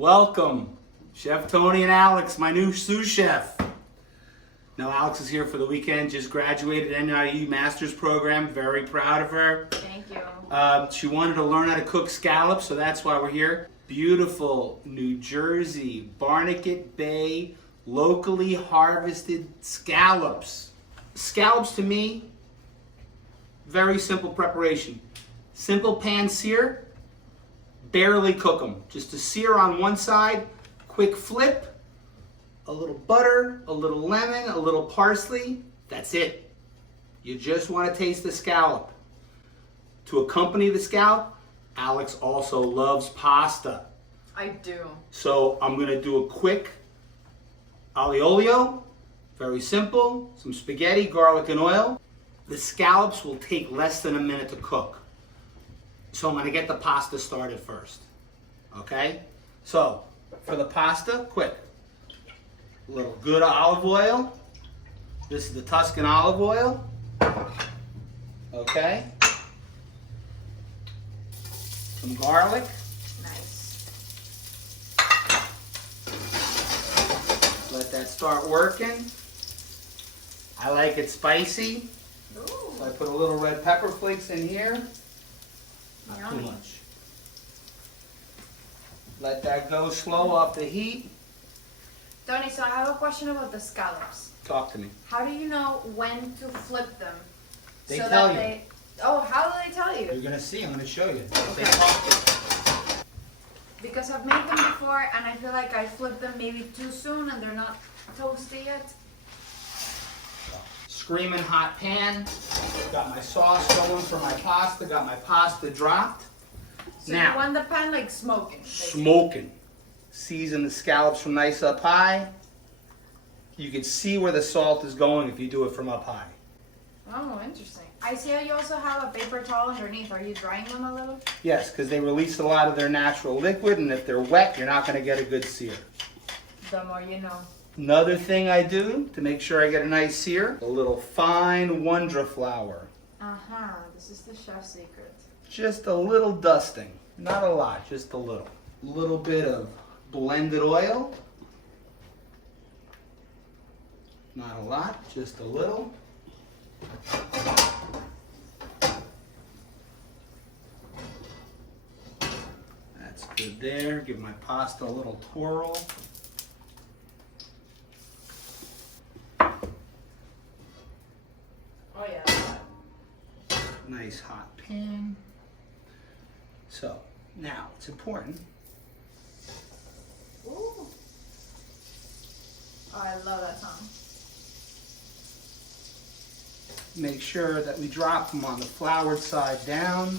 Welcome, Chef Tony and Alex, my new sous chef. Now Alex is here for the weekend, just graduated NYCchef master's program, very proud of her. Thank you. She wanted to learn how to cook scallops, so that's why we're here. Beautiful New Jersey, Barnegat Bay, locally harvested scallops. Scallops to me, very simple preparation. Simple pan sear, barely cook them. Just a sear on one side, quick flip, a little butter, a little lemon, a little parsley. That's it. You just want to taste the scallop. To accompany the scallop, Alex also loves pasta. I do. So I'm going to do a quick aglioeolio, very simple, some spaghetti, garlic and oil. The scallops will take less than a minute to cook. So I'm going to get the pasta started first. Okay? So for the pasta, quick. A little good olive oil. This is the Tuscan olive oil. Okay? Some garlic. Nice. Let that start working. I like it spicy. Ooh. So I put a little red pepper flakes in here. Not Yummy. too much. Let that go slow off the heat. Tony, so I have a question about the scallops. Talk to me. How do you know when to flip them? They so tell that you. They... Oh, how do they tell you? You're going to see. I'm going to show you. They Okay. talk to you. Because I've made them before and I feel like I flip them maybe too soon and they're not toasty yet. Screaming hot pan. Got my sauce going for my pasta. Got my pasta dropped. So Now, you want the pan like smoking. basically. smoking. Season the scallops from nice up high. You can see where the salt is going if you do it from up high. Oh, interesting. I see you also have a paper towel underneath. Are you drying them a little? Yes, because they release a lot of their natural liquid, and if they're wet, you're not going to get a good sear. The more you know. Another thing I do to make sure I get a nice sear, a little fine Wondra flour. Uh-huh. This is the chef's secret. Just a little dusting. Not a lot, just a little. A little bit of blended oil. Not a lot, just a little. That's good there. Give my pasta a little twirl. Oh yeah. Nice hot pan. So now it's important. Ooh. Oh, I love that song. Make sure that we drop them on the floured side down.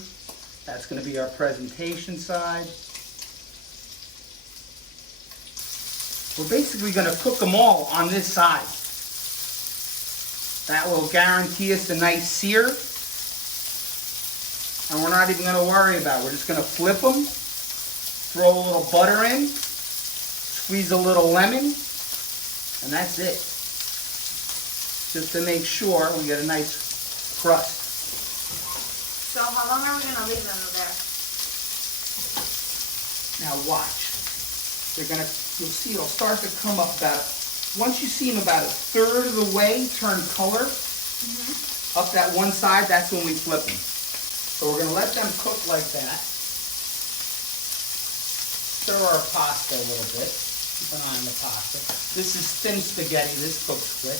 That's going to be our presentation side. We're basically going to cook them all on this side. That will guarantee us a nice sear. And we're not even going to worry about it. We're just going to flip them, throw a little butter in, squeeze a little lemon, and that's it. Just to make sure we get a nice crust. So how long are we gonna leave them there? Now watch. You'll see it'll start to come up about, once you see them about a third of the way turn color, up that one side, that's when we flip them. So we're gonna let them cook like that. Stir our pasta a little bit. Keep an eye on the pasta. This is thin spaghetti, this cooks quick.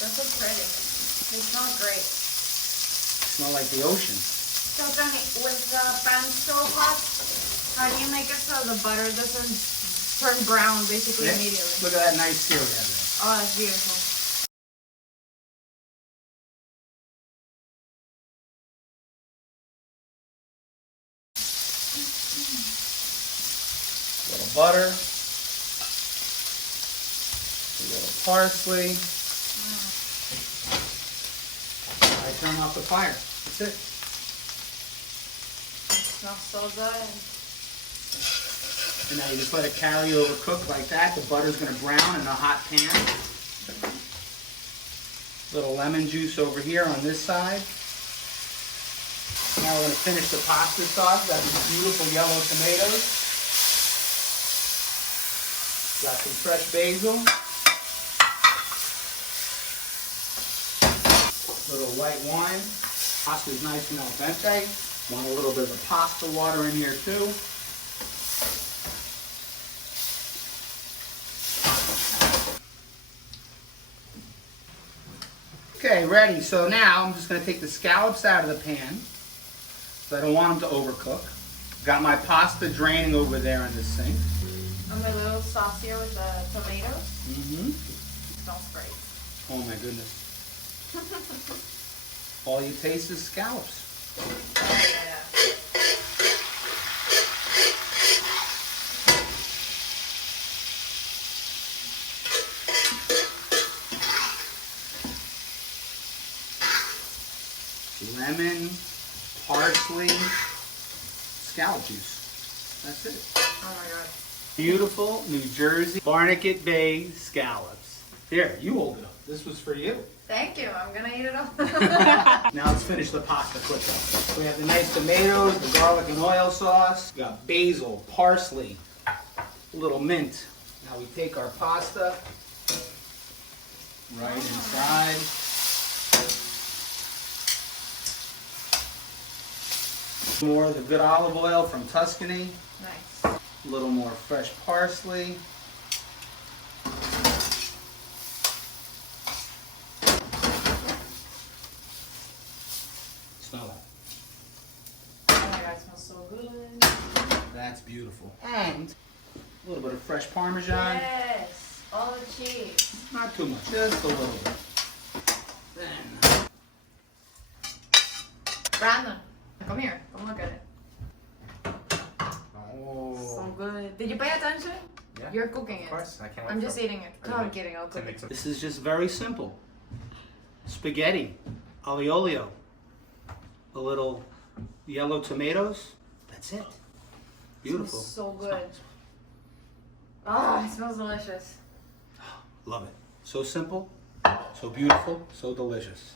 That's so pretty. They smell great. Smell like the ocean. So Tony, with the pan so hot, how do you make it so the butter doesn't turn brown basically Yeah. immediately? Look at that nice sear we have there. Oh, that's beautiful. A little butter. A little parsley. I turn off the fire. That's it. It smells so good. And now you just let it carry over, cook like that. The butter's going to brown in a hot pan. Little lemon juice over here on this side. Now we're going to finish the pasta sauce. Got these beautiful yellow tomatoes. Got some fresh basil. Little white wine. Pasta's nice and al dente. Want a little bit of the pasta water in here too. Okay, ready. So now I'm just going to take the scallops out of the pan. So I don't want them to overcook. Got my pasta draining over there in the sink. And my little sauce here with the tomatoes. Mm-hmm. Smells great. Oh my goodness. All you taste is scallops. Yeah. Lemon, parsley, scallop juice. That's it. Oh my god. Beautiful New Jersey Barnegat Bay scallops. Here, you hold it up. This was for you. Thank you. I'm gonna eat it all. Now let's finish the pasta quickly. We have the nice tomatoes, the garlic and oil sauce. We got basil, parsley, a little mint. Now we take our pasta right inside. More of the good olive oil from Tuscany. Nice. A little more fresh parsley. Smell that. Oh my god, it smells so good. That's beautiful. And a little bit of fresh Parmesan. Yes. All the cheese. Not too much, just a little bit. Then, Brandon, come here. Come look at it. oh, So good. Did you pay attention? Yeah. You're cooking it. Of course, I can't wait I'm for just it. eating it. No, I'm kidding. I'll cook it. this is just very simple. Spaghetti, aglioeolio, a little yellow tomatoes. That's it. Beautiful. Smells so good. Oh, it smells delicious. Love it. So simple, so beautiful, so delicious.